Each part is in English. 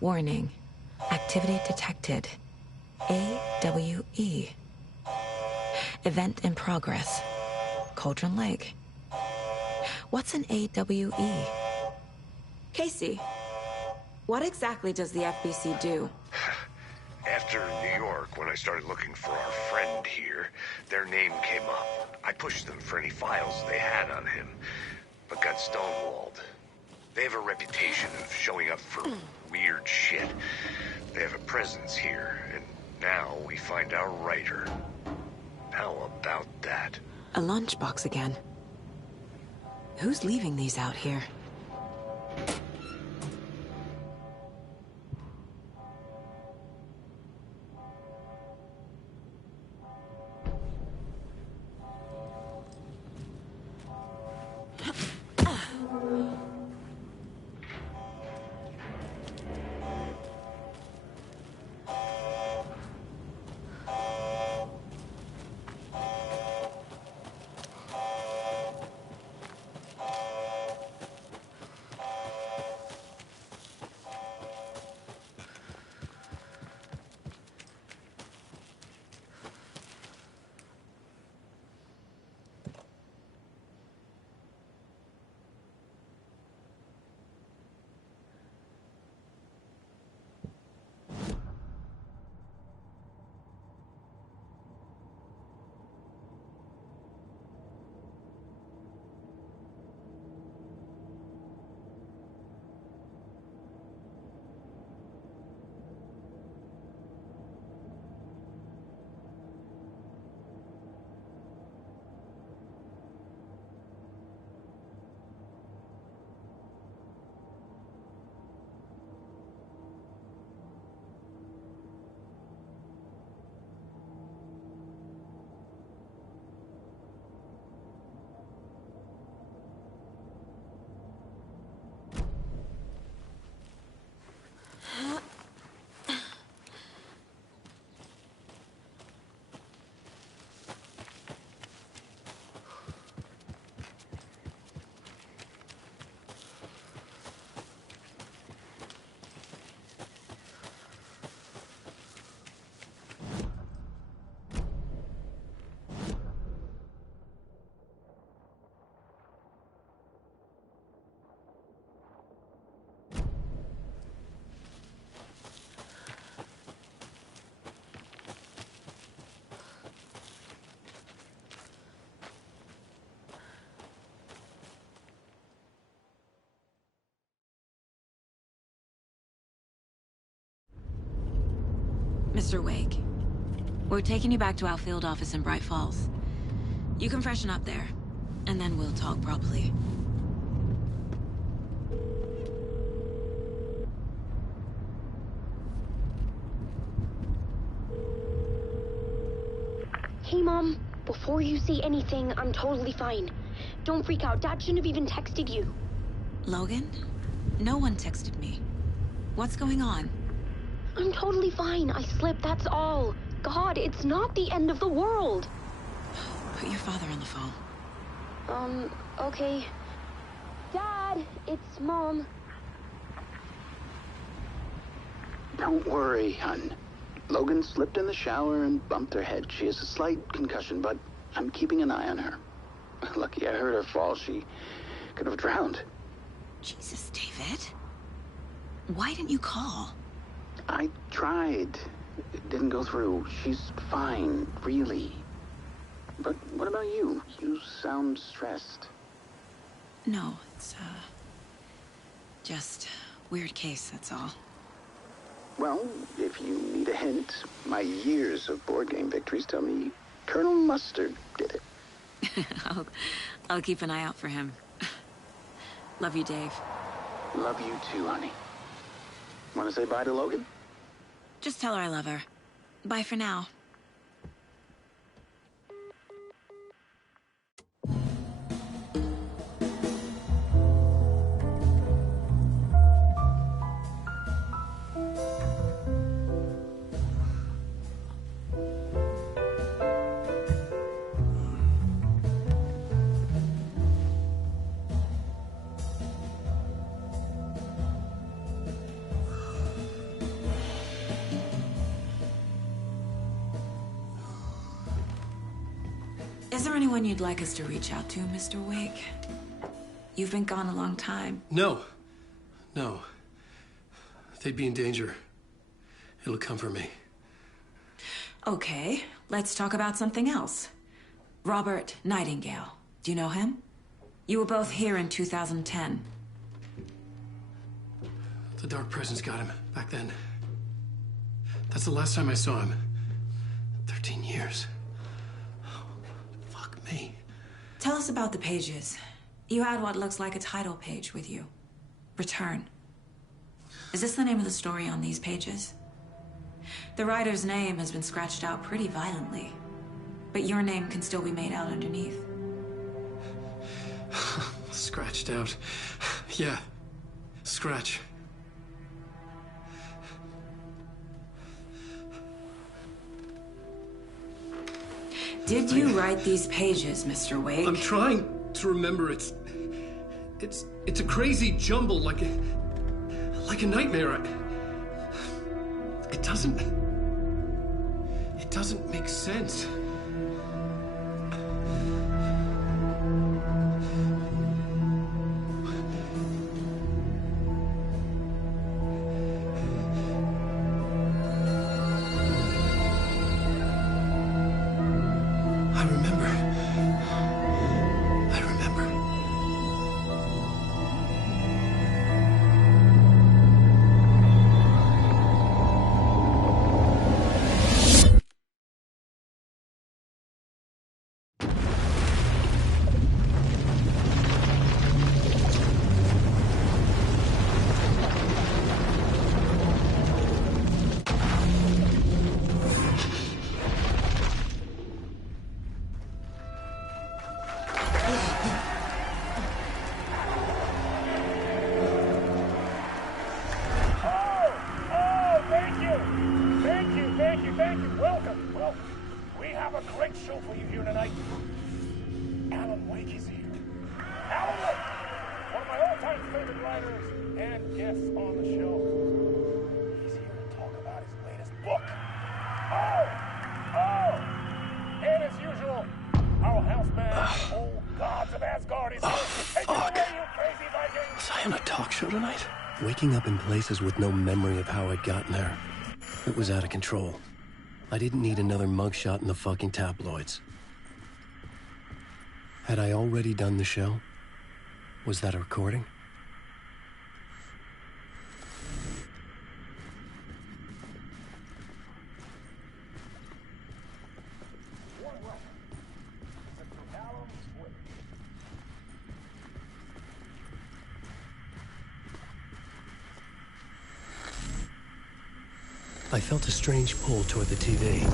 Warning. Activity detected. AWE. Event in progress. Cauldron Lake. What's an AWE? Casey, what exactly does the FBC do? After New York, when I started looking for our friend here, their name came up. I pushed them for any files they had on him, but got stonewalled. They have a reputation of showing up for weird shit. They have a presence here, and now we find our writer. How about that? A lunchbox again. Who's leaving these out here? Mr. Wake, we're taking you back to our field office in Bright Falls. You can freshen up there, and then we'll talk properly. Hey, Mom. Before you say anything, I'm totally fine. Don't freak out. Dad shouldn't have even texted you. Logan? No one texted me. What's going on? I'm totally fine. I slipped, that's all. God, it's not the end of the world. Put your father on the phone. Okay. Dad, it's Mom. Don't worry, hon. Logan slipped in the shower and bumped her head. She has a slight concussion, but I'm keeping an eye on her. Lucky I heard her fall. She could have drowned. Jesus, David. Why didn't you call? I tried. It didn't go through. She's fine, really. But what about you? You sound stressed. No, it's, just weird case, that's all. Well, if you need a hint, my years of board game victories tell me Colonel Mustard did it. I'll keep an eye out for him. Love you, Dave. Love you too, honey. Want to say bye to Logan? Just tell her I love her. Bye for now. Is there anyone you'd like us to reach out to, Mr. Wake? You've been gone a long time. No. No. They'd be in danger. It'll come for me. Okay, let's talk about something else. Robert Nightingale. Do you know him? You were both here in 2010. The Dark Presence got him back then. That's the last time I saw him. 13 years. Oh, fuck me. Tell us about the pages. You had what looks like a title page with you. Return. Is this the name of the story on these pages? The writer's name has been scratched out pretty violently, but your name can still be made out underneath. Scratched out. Yeah. Scratch. Did you write these pages, Mr. Wake? I'm trying to remember. It's a crazy jumble, like a nightmare. It doesn't make sense. I remember. Waking up in places with no memory of how I'd gotten there. It was out of control. I didn't need another mugshot in the fucking tabloids. Had I already done the show? Was that a recording? I felt a strange pull toward the TV.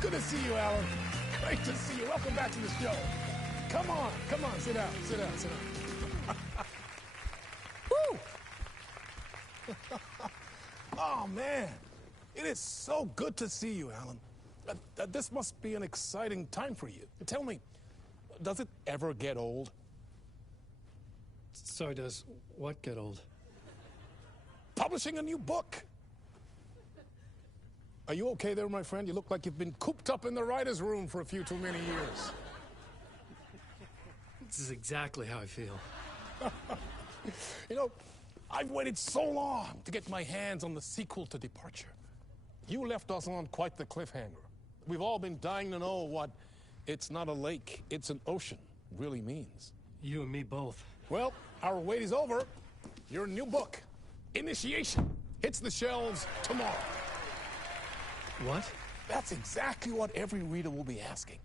Good to see you, Alan. Great to see you. Welcome back to the show. Come on, sit down. Woo! Oh, man. It is so good to see you, Alan. This must be an exciting time for you. Tell me, does it ever get old? So does what get old? Publishing a new book. Are you okay there, my friend? You look like you've been cooped up in the writer's room for a few too many years. This is exactly how I feel. You know, I've waited so long to get my hands on the sequel to Departure. You left us on quite the cliffhanger. We've all been dying to know what "it's not a lake, it's an ocean" really means. You and me both. Well, our wait is over. Your new book, Initiation, hits the shelves tomorrow. What? That's exactly what every reader will be asking.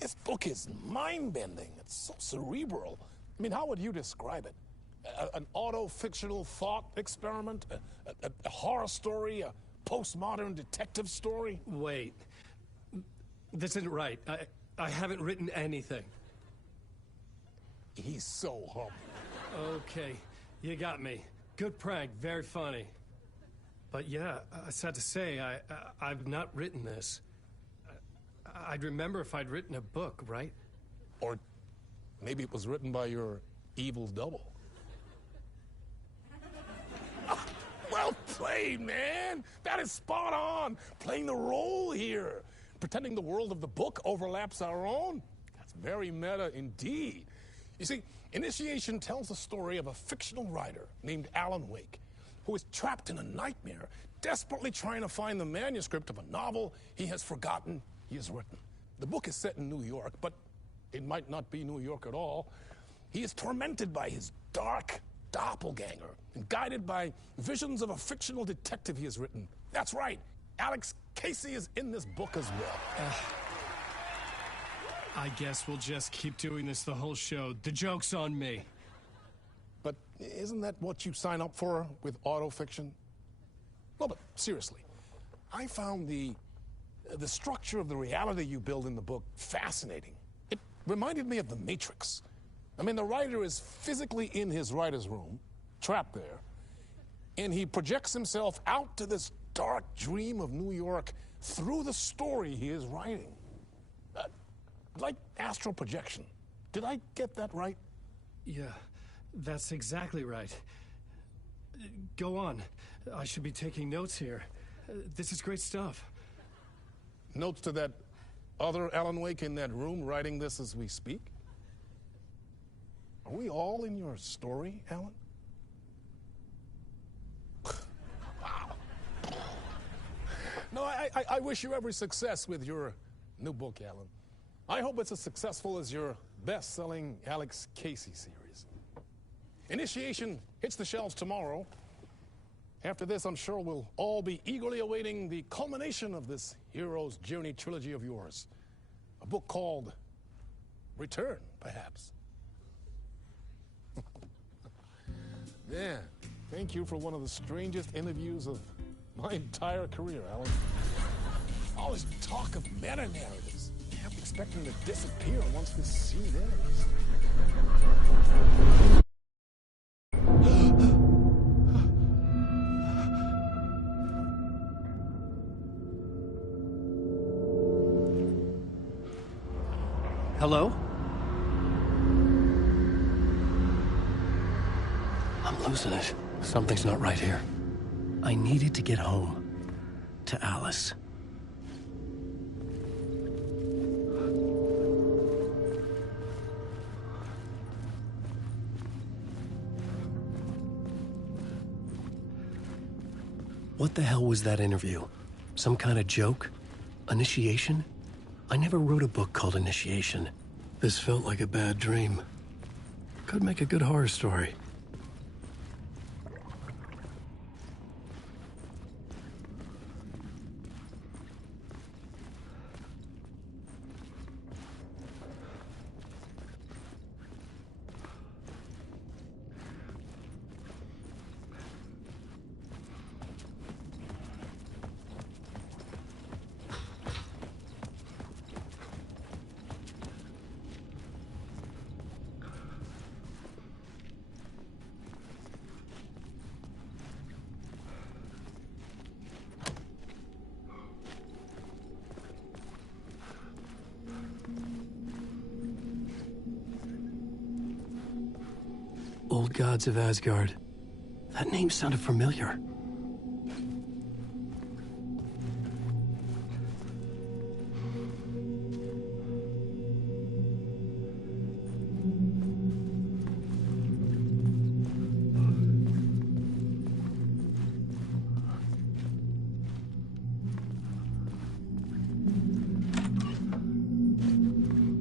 This book is mind-bending. It's so cerebral. I mean, how would you describe it? An auto-fictional thought experiment? A horror story? A postmodern detective story? Wait. This isn't right. I haven't written anything. He's so humble. Okay, you got me. Good prank, very funny. But yeah, sad to say, I've not written this. I'd remember if I'd written a book, right? Or maybe it was written by your evil double. Well played, man! That is spot on! Playing the role here. Pretending the world of the book overlaps our own. That's very meta indeed. You see, Initiation tells the story of a fictional writer named Alan Wake, who is trapped in a nightmare, desperately trying to find the manuscript of a novel he has forgotten he has written. The book is set in New York, but it might not be New York at all. He is tormented by his dark doppelganger and guided by visions of a fictional detective he has written. That's right, Alex Casey is in this book as well. I guess we'll just keep doing this the whole show. The joke's on me. But isn't that what you sign up for with autofiction? No, but seriously, I found the structure of the reality you build in the book fascinating. It reminded me of The Matrix. I mean, the writer is physically in his writer's room, trapped there, and he projects himself out to this dark dream of New York through the story he is writing. Like astral projection. Did I get that right? Yeah, that's exactly right. Go on. I should be taking notes here. This is great stuff. Notes to that other Alan Wake in that room writing this as we speak? Are we all in your story, Alan? Wow. No, I wish you every success with your new book, Alan. I hope it's as successful as your best-selling Alex Casey series. Initiation hits the shelves tomorrow. After this, I'm sure we'll all be eagerly awaiting the culmination of this hero's journey trilogy of yours. A book called Return, perhaps. Yeah, thank you for one of the strangest interviews of my entire career, Alan. All this talk of meta-narratives. I kept expecting to disappear once this scene ends. Hello? I'm losing it. Something's not right here. I needed to get home. To Alice. What the hell was that interview? Some kind of joke? Initiation? I never wrote a book called Initiation. This felt like a bad dream. Could make a good horror story. Old Gods of Asgard. That name sounded familiar.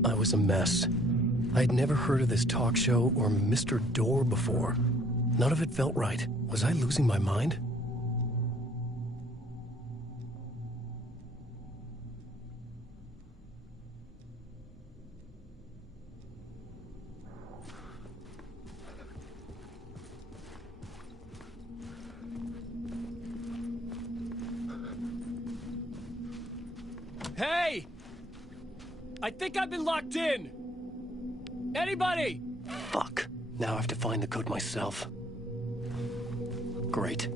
I was a mess. I'd never heard of this talk show or Mr. Door before. None of it felt right. Was I losing my mind? Hey! I think I've been locked in! Anybody? Fuck. Now I have to find the code myself. Great.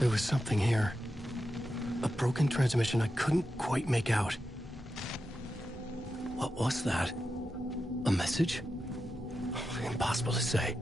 There was something here. A broken transmission I couldn't quite make out. What was that? A message? Impossible to say.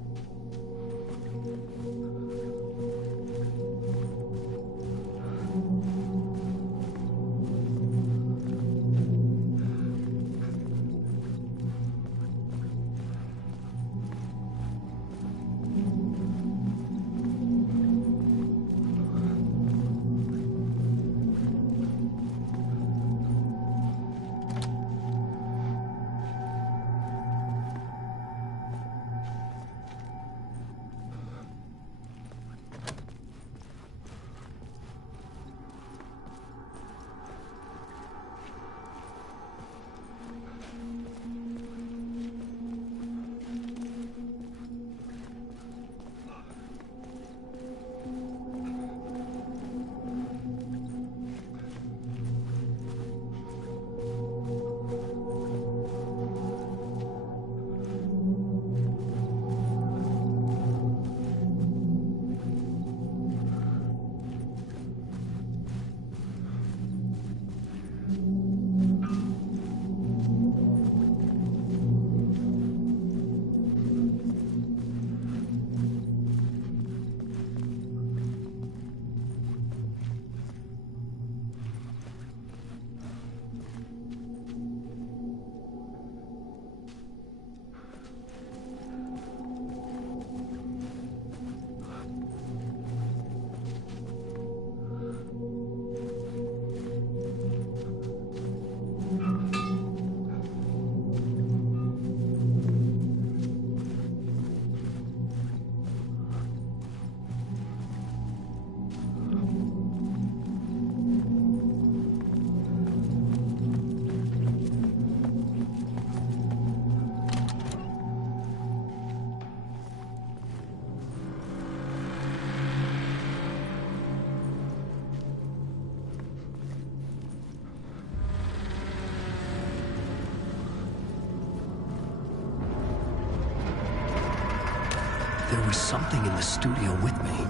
There was something in the studio with me.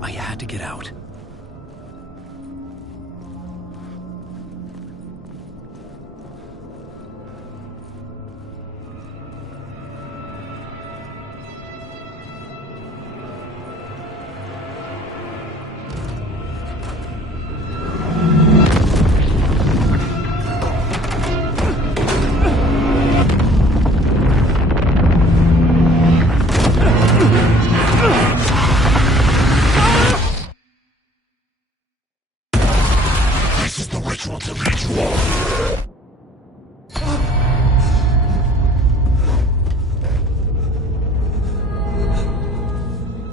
I had to get out.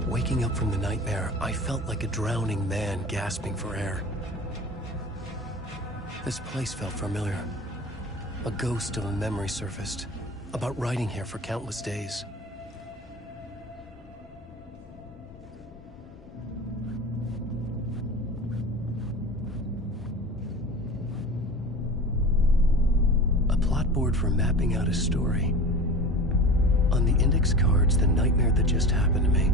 Waking up from the nightmare, I felt like a drowning man gasping for air. This place felt familiar. A ghost of a memory surfaced, about riding here for countless days. A plot board for mapping out a story. On the index cards, the nightmare that just happened to me.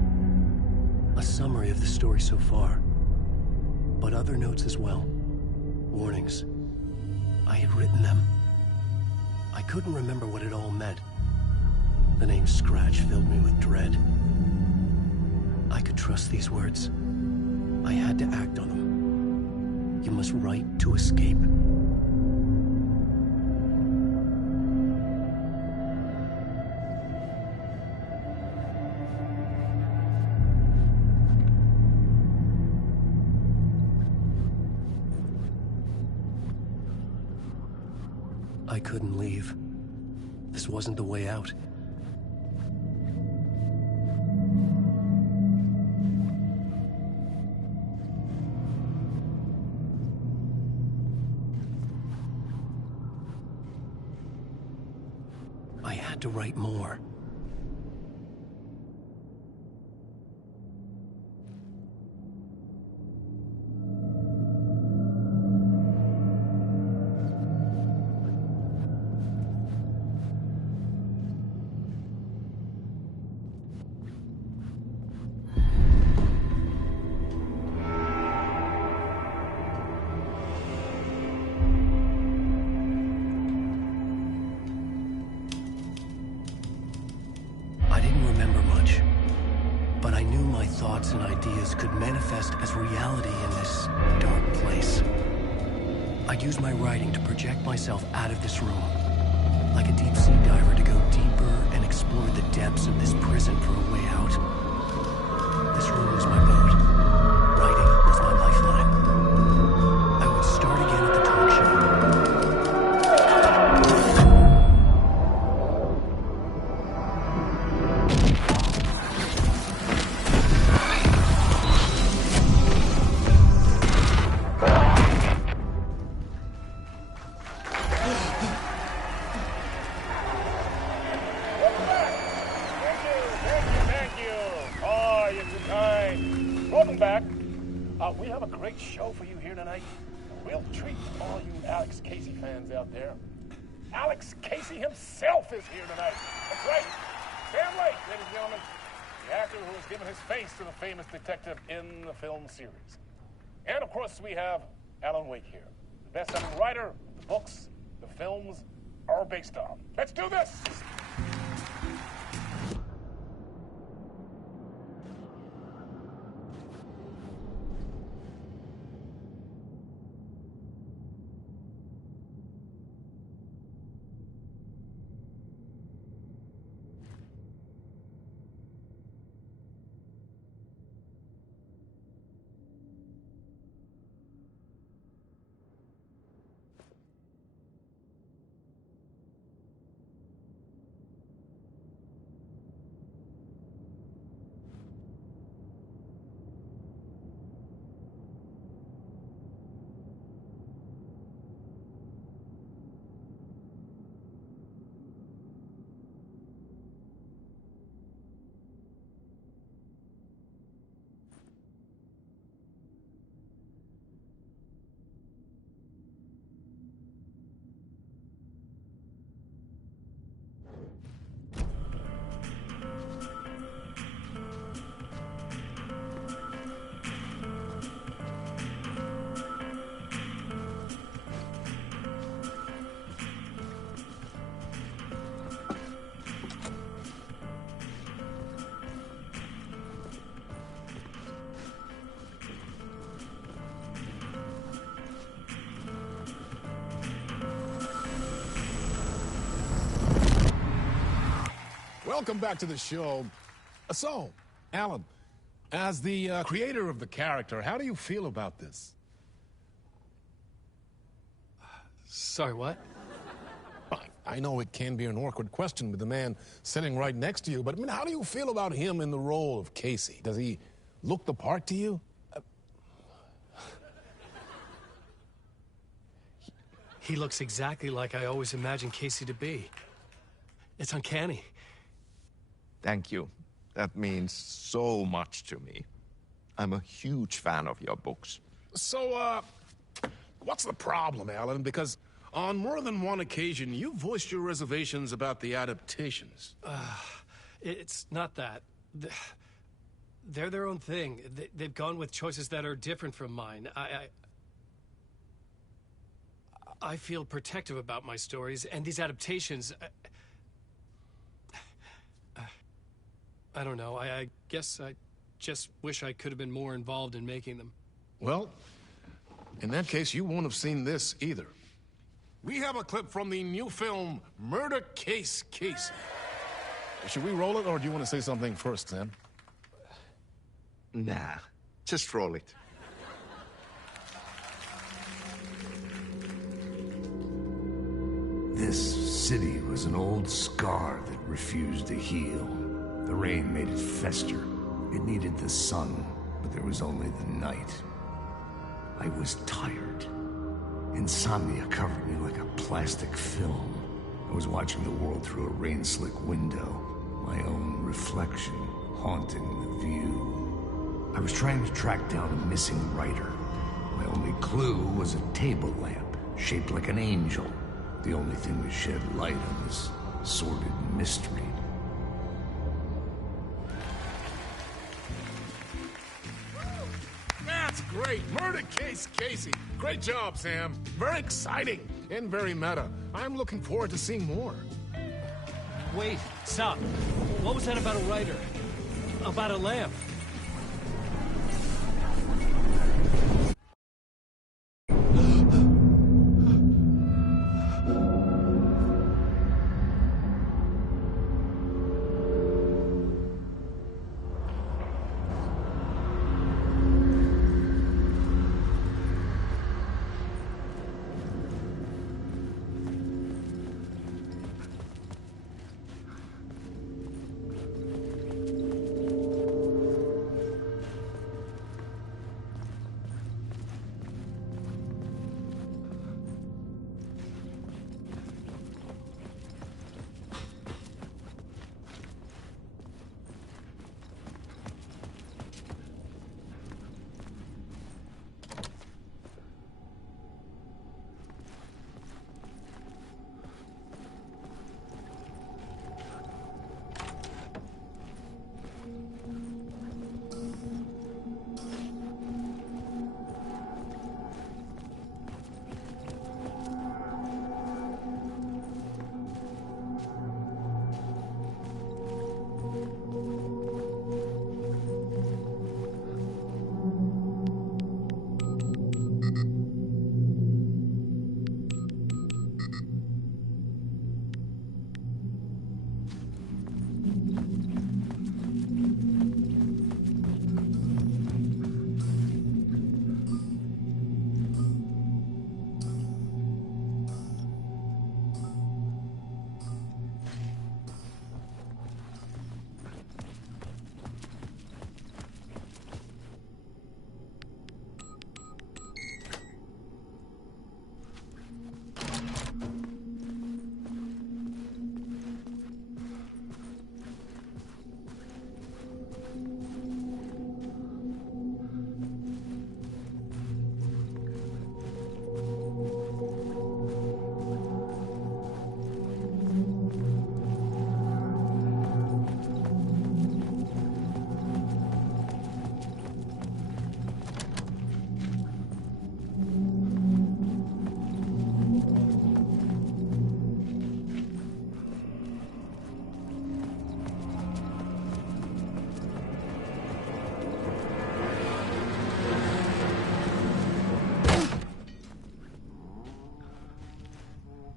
A summary of the story so far, but other notes as well. Warnings. I had written them. I couldn't remember what it all meant. The name Scratch filled me with dread. I could trust these words. I had to act on them. You must write to escape. I couldn't leave. This wasn't the way out. I had to write more. knew my thoughts and ideas could manifest as reality in this dark place. I'd use my writing to project myself out of this room, like a deep-sea diver to go deeper and explore the depths of this prison for a way out. This room was my boat. Writing was my lifeline. I would start again at the talk show. We have a great show for you here tonight. A real treat for all you Alex Casey fans out there. Alex Casey himself is here tonight. That's right. Sam Lake, ladies and gentlemen. The actor who has given his face to the famous detective in the film series. And of course, we have Alan Wake here. The best-selling writer, the books, the films are based on. Let's do this! Welcome back to the show. So, Alan, as the creator of the character, how do you feel about this? Sorry, what? I know it can be an awkward question with the man sitting right next to you, but I mean, how do you feel about him in the role of Casey? Does he look the part to you? He looks exactly like I always imagined Casey to be. It's uncanny. Thank you. That means so much to me. I'm a huge fan of your books. So, what's the problem, Alan? Because on more than one occasion, you voiced your reservations about the adaptations. It's not that. They're their own thing. They've gone with choices that are different from mine. I feel protective about my stories, and these adaptations... I don't know. I guess I just wish I could have been more involved in making them. Well, in that case, you won't have seen this either. We have a clip from the new film, Murder Case Casey. Should we roll it, or do you want to say something first, Sam? Nah, just roll it. This city was an old scar that refused to heal. The rain made it fester. It needed the sun, but there was only the night. I was tired. Insomnia covered me like a plastic film. I was watching the world through a rain-slick window, my own reflection haunting the view. I was trying to track down a missing writer. My only clue was a table lamp, shaped like an angel. The only thing to shed light on this sordid mystery. That's great! Murder Case Casey! Great job, Sam. Very exciting and very meta. I'm looking forward to seeing more. Wait, stop. What was that about a writer? About a lamp?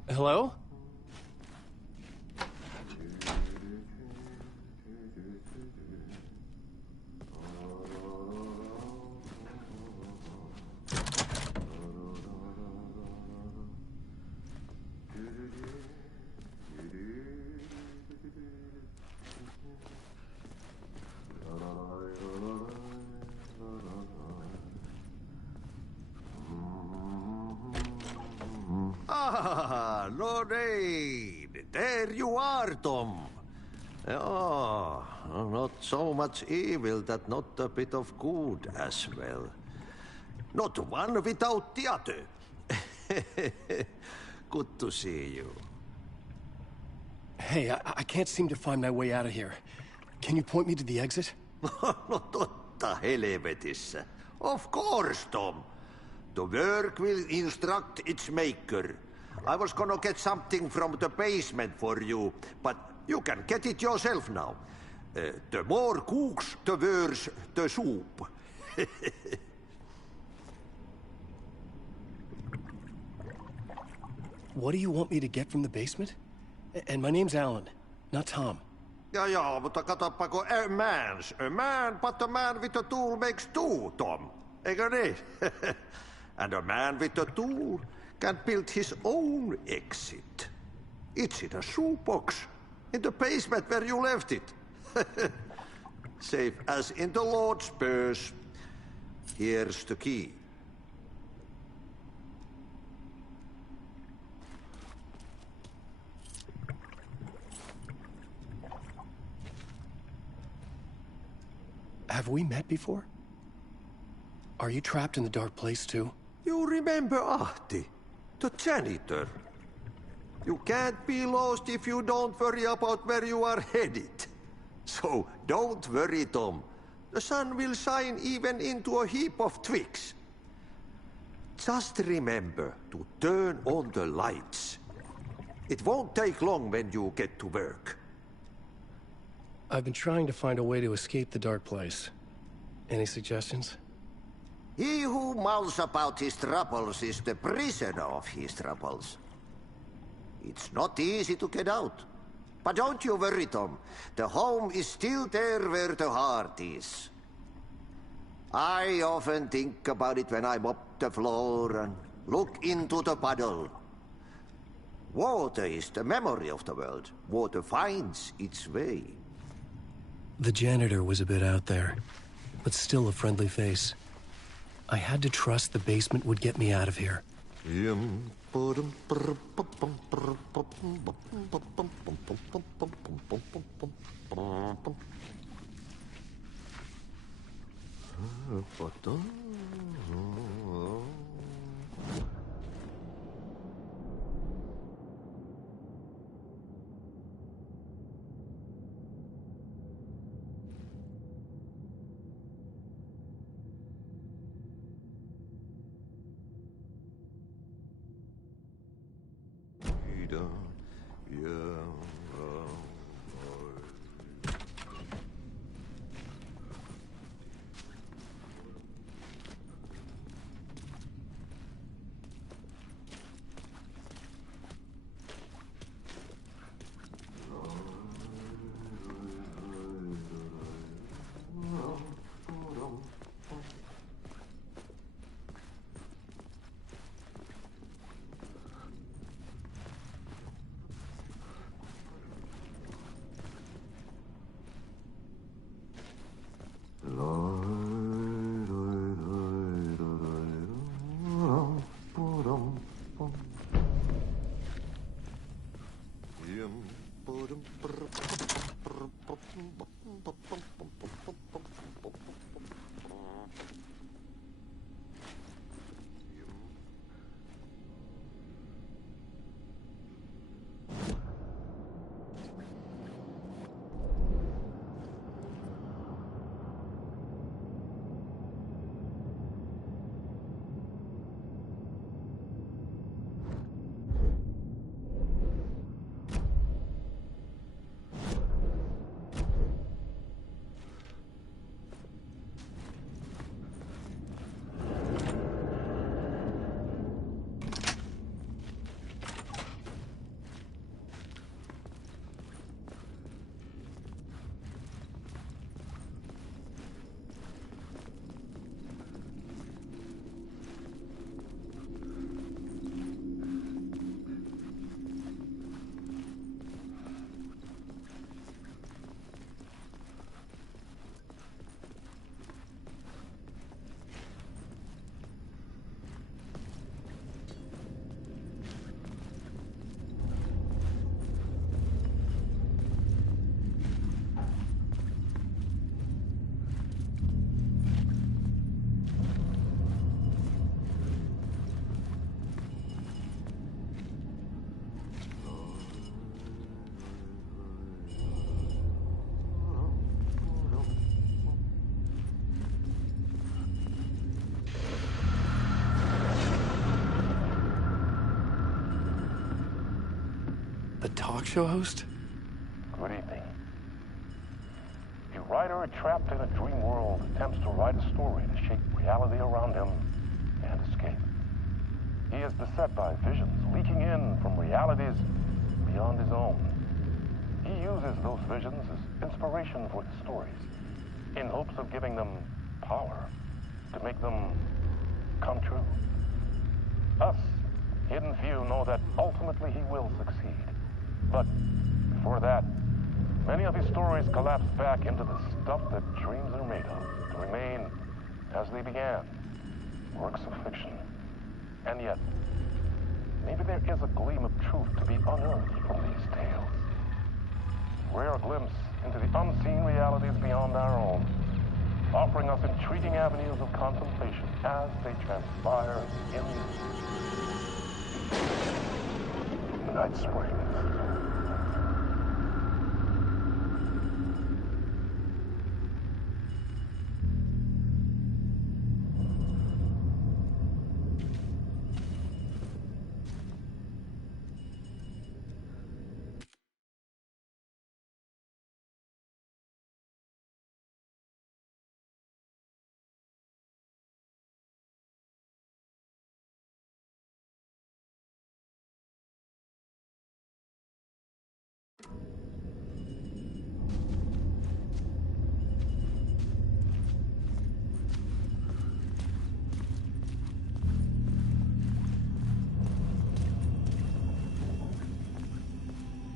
Hello? Ah, Lorraine! There you are, Tom. Oh, not so much evil that not a bit of good as well. Not one without the other. Good to see you. Hey, I can't seem to find my way out of here. Can you point me to the exit? No totta helvetissä. Of course, Tom. The work will instruct its maker. I was gonna get something from the basement for you, but you can get it yourself now. The more cooks, the worse the soup. What do you want me to get from the basement? And my name's Alan, not Tom. Ja, mutta katsoppa, a man, but a man with a tool makes two, Tom. Eikö niin? And a man with a tool can build his own exit. It's in a shoebox, in the basement where you left it. Safe as in the Lord's purse. Here's the key. Have we met before? Are you trapped in the dark place too? You remember Ahti, the janitor. You can't be lost if you don't worry about where you are headed. So don't worry, Tom. The sun will shine even into a heap of twigs. Just remember to turn on the lights. It won't take long when you get to work. I've been trying to find a way to escape the dark place. Any suggestions? He who mouths about his troubles is the prisoner of his troubles. It's not easy to get out. But don't you worry, Tom. The home is still there where the heart is. I often think about it when I mop the floor and look into the puddle. Water is the memory of the world. Water finds its way. The janitor was a bit out there, but still a friendly face. I had to trust the basement would get me out of here. The talk show host? Good evening. A writer trapped in a dream world attempts to write a story to shape reality around him and escape. He is beset by visions leaking in from realities beyond his own. He uses those visions as inspiration for his stories, in hopes of giving them power, to make them come true. Us, hidden few, know that ultimately he will succeed. But before that, many of his stories collapse back into the stuff that dreams are made of, to remain as they began, works of fiction. And yet, maybe there is a gleam of truth to be unearthed from these tales. Rare glimpse into the unseen realities beyond our own, offering us intriguing avenues of contemplation as they transpire in the Night Springs.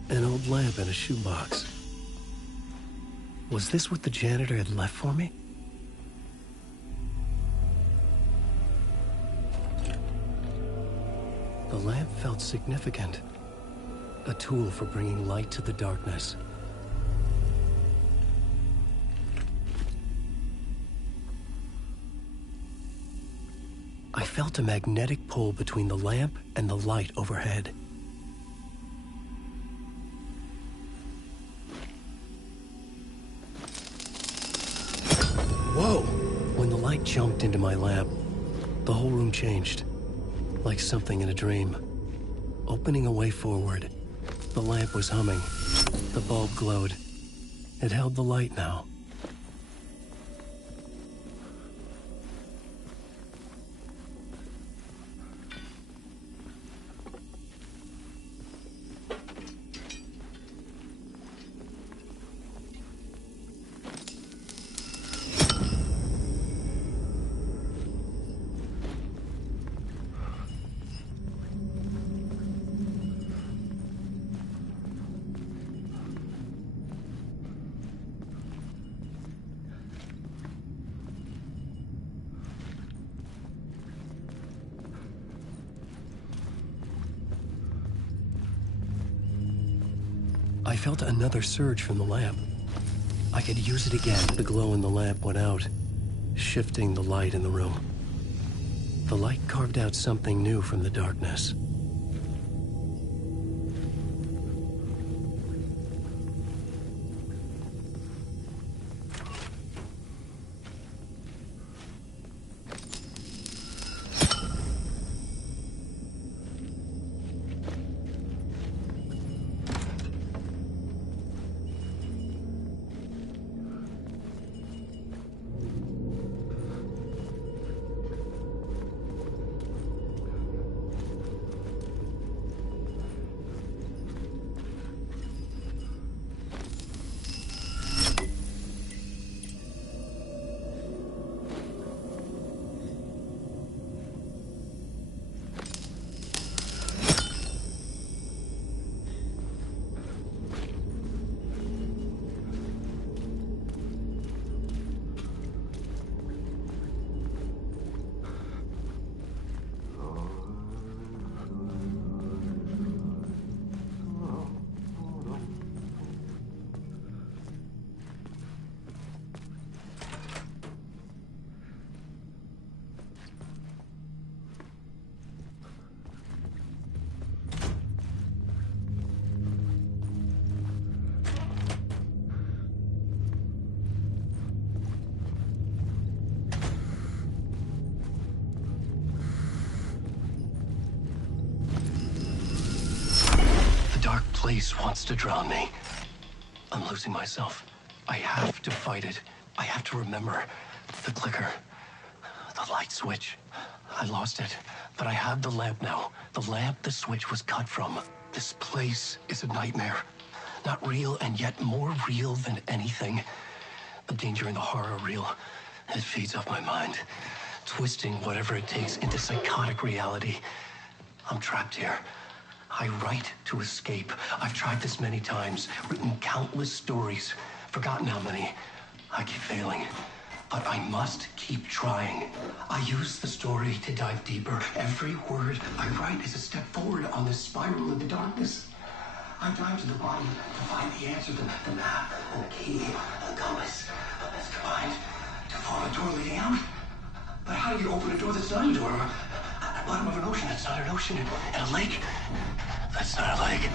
An old lamp in a shoebox. Was this what the janitor had left for me? The lamp felt significant. A tool for bringing light to the darkness. I felt a magnetic pull between the lamp and the light overhead. Whoa! When the light jumped into my lamp, the whole room changed. Like something in a dream. Opening a way forward, the lamp was humming. The bulb glowed. It held the light now. I felt another surge from the lamp. I could use it again. The glow in the lamp went out, shifting the light in the room. The light carved out something new from the darkness. dark place wants to drown me. I'm losing myself. I have to fight it. I have to remember. The clicker. The light switch. I lost it. But I have the lamp now. The lamp the switch was cut from. This place is a nightmare. Not real, and yet more real than anything. The danger and the horror real. It feeds off my mind. Twisting whatever it takes into psychotic reality. I'm trapped here. I write to escape. I've tried this many times. Written countless stories. Forgotten how many. I keep failing. But I must keep trying. I use the story to dive deeper. Every word I write is a step forward on this spiral in the darkness. I dive to the body to find the answer, the map, and the key, the compass. That's combined to form a door leading out. But how do you open a door that's not a door? At the bottom of an ocean that's not an ocean. And a lake that's not a lake.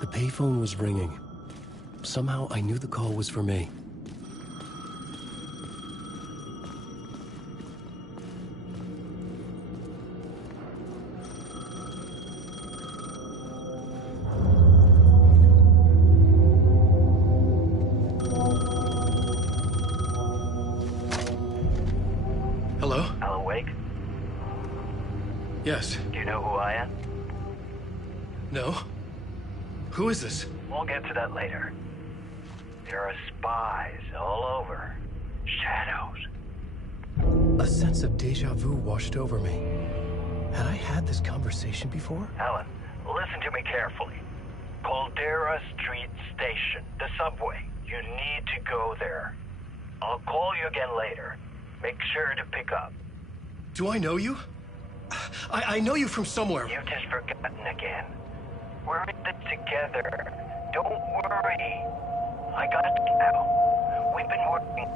The payphone was ringing. Somehow I knew the call was for me. Hello? Alan Wake? Yes. Do you know who I am? No? Who is this? We'll get to that later. There are spies all over. Shadows. A sense of deja vu washed over me. Had I had this conversation before? Alan, listen to me carefully. Caldera Street Station, the subway. You need to go there. I'll call you again later. Make sure to pick up. Do I know you? I know you from somewhere. You've just forgotten again. We're in this together. Don't worry. I got you now. We've been working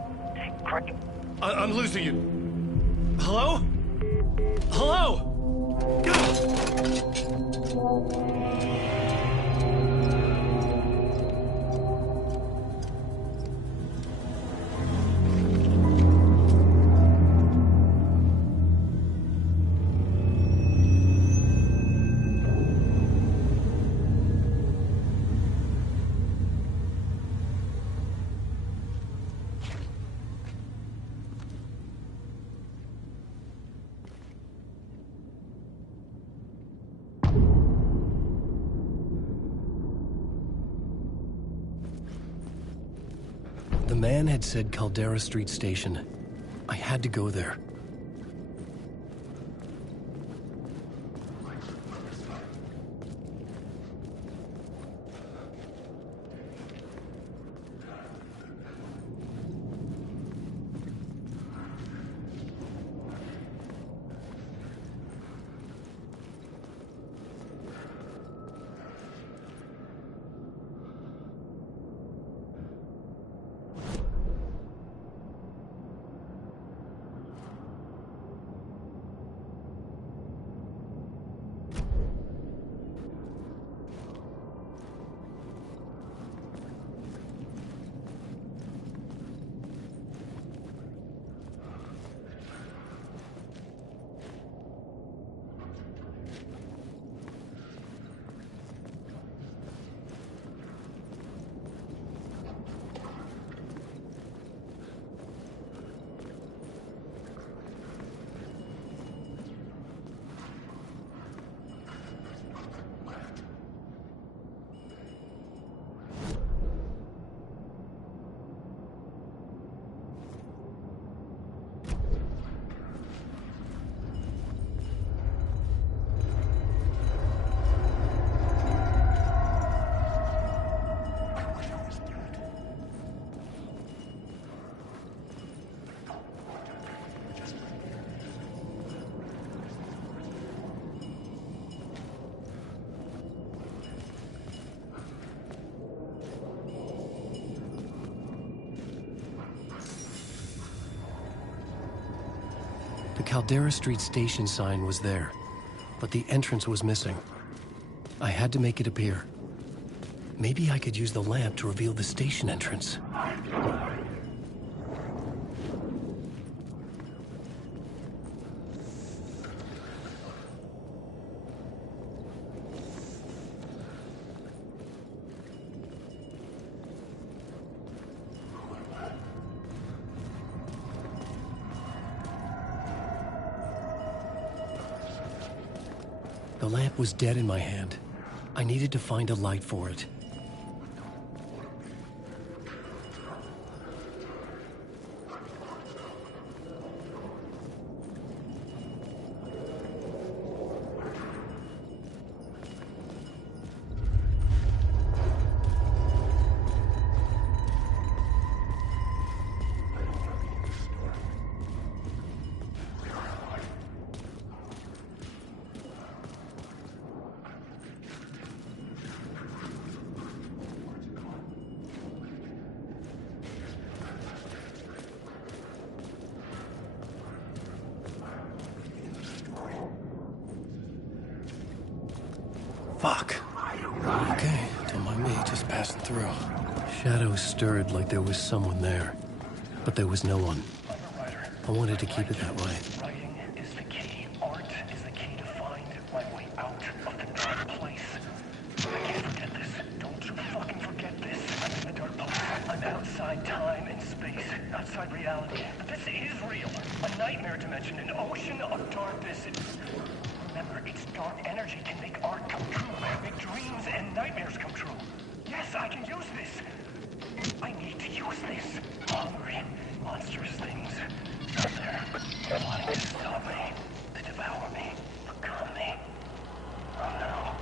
great. I'm losing you. Hello? Hello? The man had said Caldera Street Station. I had to go there. The Caldera Street Station sign was there, but the entrance was missing. I had to make it appear. Maybe I could use the lamp to reveal the station entrance. The lamp was dead in my hand. I needed to find a light for it. Fuck. Okay, don't mind me, just passing through. Shadows stirred like there was someone there, but there was no one. I wanted to keep it that way. Writing is the key. Art is the key to find my way out of the dark place. I can't forget this. Don't you fucking forget this. I'm in the dark place. I'm outside time and space, outside reality. But this is real. A nightmare dimension, an ocean of darkness. Remember, its dark energy can make art come true, make dreams and nightmares come true. Yes, I can use this. I need to use this. Hungry, monstrous things out there, wanting to stop me, to devour me, become me. Oh no.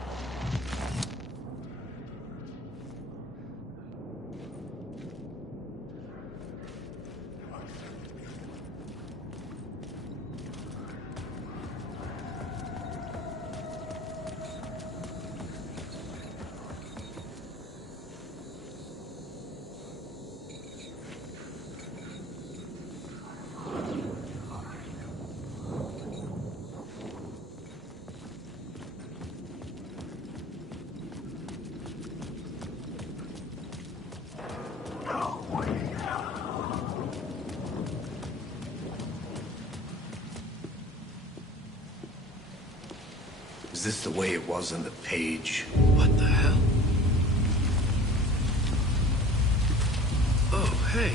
Is this the way it was on the page? What the hell? Oh, hey.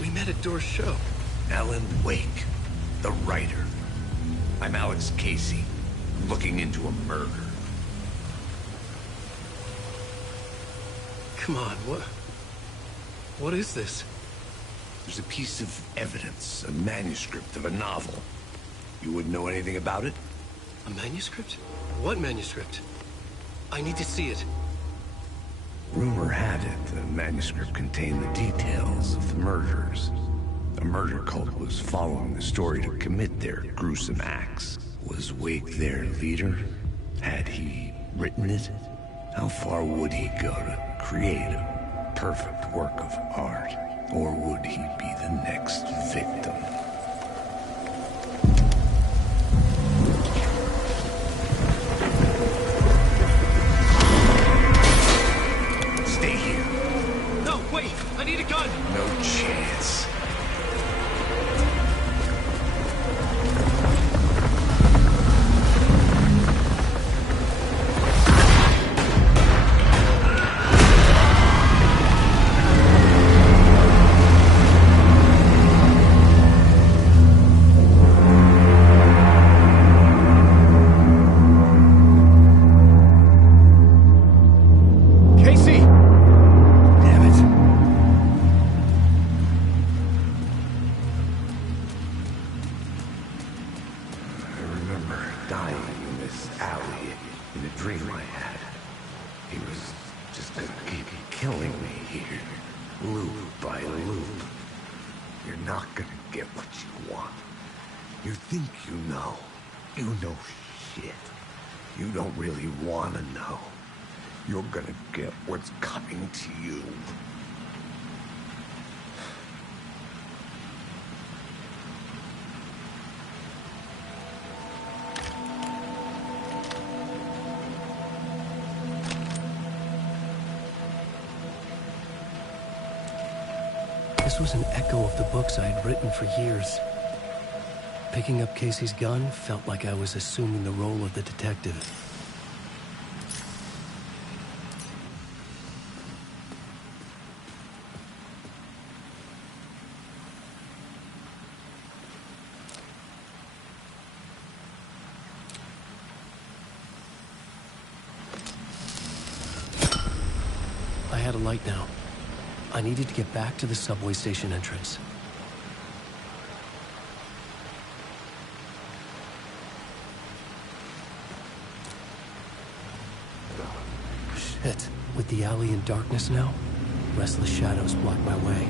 We met at Door's show. Alan Wake, the writer. I'm Alex Casey. I'm looking into a murder. Come on, what is this? There's a piece of evidence, a manuscript of a novel. You wouldn't know anything about it? A manuscript? What manuscript? I need to see it. Rumor had it the manuscript contained the details of the murders. A murder cult was following the story to commit their gruesome acts. Was Wake their leader? Had he written it? How far would he go to create a perfect work of art? Or would he be the next victim? Stay here. No, wait! I need a gun! No chance. You're gonna get what's coming to you. This was an echo of the books I had written for years. Picking up Casey's gun felt like I was assuming the role of the detective. I had a light now. I needed to get back to the subway station entrance. Shit. With the alley in darkness now, restless shadows block my way.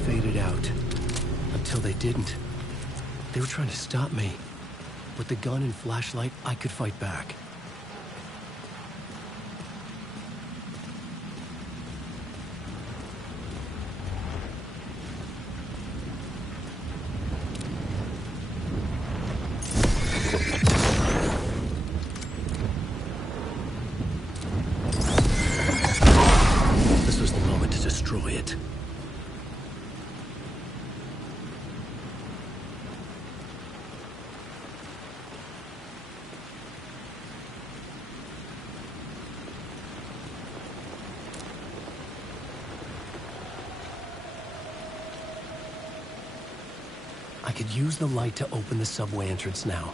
faded out. Until they didn't. They were trying to stop me. With the gun and flashlight, I could fight back. This was the moment to destroy it. I could use the light to open the subway entrance now.